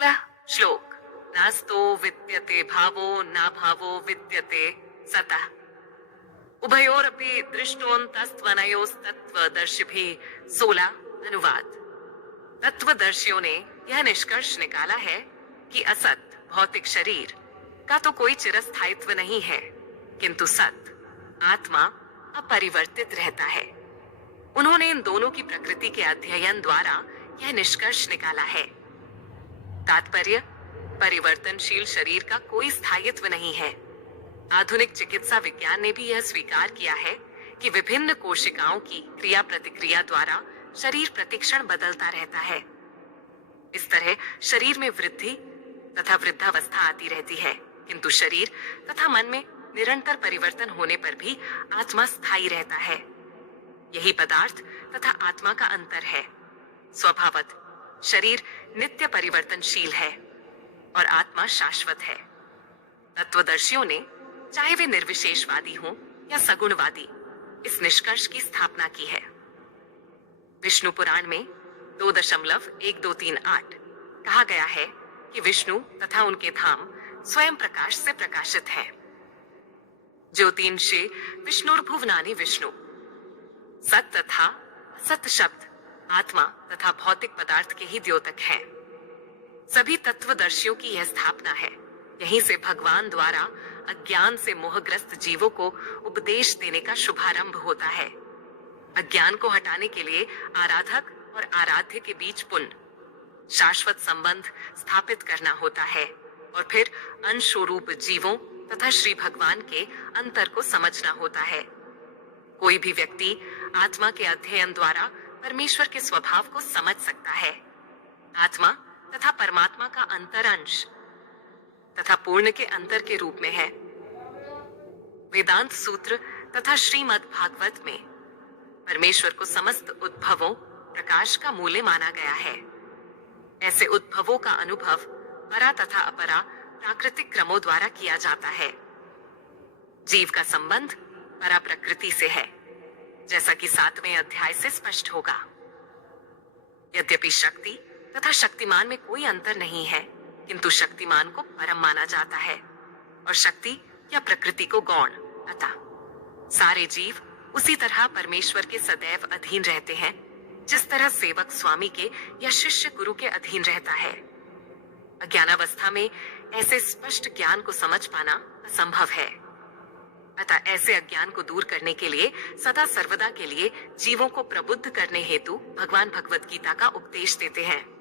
पहला श्लोक। नास्तो विद्यते भावो ना भावो विद्यते सतः उभयोरपि दृष्टोन्तस्त्वनयोस्तत्वदर्शिभिः। 16 अनुवाद। तत्वदर्शियों ने यह निष्कर्ष निकाला है कि असत भौतिक शरीर का तो कोई चिरस्थायित्व नहीं है, किंतु सत आत्मा अपरिवर्तित रहता है। उन्होंने इन दोनों की प्रकृति के अध्ययन द्वारा यह निष्कर्ष निकाला है। तात्पर्य, परिवर्तनशील शरीर का कोई स्थायित्व नहीं है। आधुनिक चिकित्सा विज्ञान ने भी यह स्वीकार किया है कि विभिन्न कोशिकाओं की क्रिया प्रतिक्रिया द्वारा शरीर प्रतिक्षण बदलता रहता है। इस तरह शरीर में वृद्धि तथा वृद्धावस्था आती रहती है, किंतु शरीर तथा मन में निरंतर परिवर्तन होने पर भी आत्मा स्थायी रहता है। यही पदार्थ तथा आत्मा का अंतर है। स्वभावत शरीर नित्य परिवर्तनशील है और आत्मा शाश्वत है। तत्वदर्शियों ने, चाहे वे निर्विशेषवादी हों या सगुणवादी, इस निष्कर्ष की स्थापना की है। विष्णु पुराण में 2.1238 कहा गया है कि विष्णु तथा उनके धाम स्वयं प्रकाश से प्रकाशित है। ज्योतिंषे विष्णुर्भुवनानि विष्णु। सत तथा असत शब्द आत्मा तथा भौतिक पदार्थ के ही द्योतक हैं। सभी तत्वदर्शियों की यह स्थापना है। यहीं से भगवान द्वारा अज्ञान से मोहग्रस्त जीवों को उपदेश देने का शुभारंभ होता है। अज्ञान को हटाने के लिए आराधक और आराध्य के बीच पुण्य शाश्वत संबंध स्थापित करना होता है और फिर अंशस्वरूप जीवों तथा श्री भगवान के अंतर को समझना होता है। कोई भी व्यक्ति आत्मा के अध्ययन द्वारा परमेश्वर के स्वभाव को समझ सकता है। आत्मा तथा परमात्मा का अंतर अंश तथा पूर्ण के अंतर के रूप में है। वेदांत सूत्र तथा श्रीमद् भागवत में परमेश्वर को समस्त उद्भवों प्रकाश का मूल्य माना गया है। ऐसे उद्भवों का अनुभव परा तथा अपरा प्राकृतिक क्रमों द्वारा किया जाता है। जीव का संबंध परा प्रकृति से है, जैसा कि 7वें अध्याय से स्पष्ट होगा। यद्यपि शक्ति तथा शक्तिमान में कोई अंतर नहीं है, किंतु शक्तिमान को परम माना जाता है और शक्ति या प्रकृति को गौण। अतः सारे जीव उसी तरह परमेश्वर के सदैव अधीन रहते हैं, जिस तरह सेवक स्वामी के या शिष्य गुरु के अधीन रहता है। अज्ञानावस्था में ऐसे स्पष्ट ज्ञान को समझ पाना असंभव है। अतः ऐसे अज्ञान को दूर करने के लिए सदा सर्वदा के लिए जीवों को प्रबुद्ध करने हेतु भगवान भगवत गीता का उपदेश देते हैं।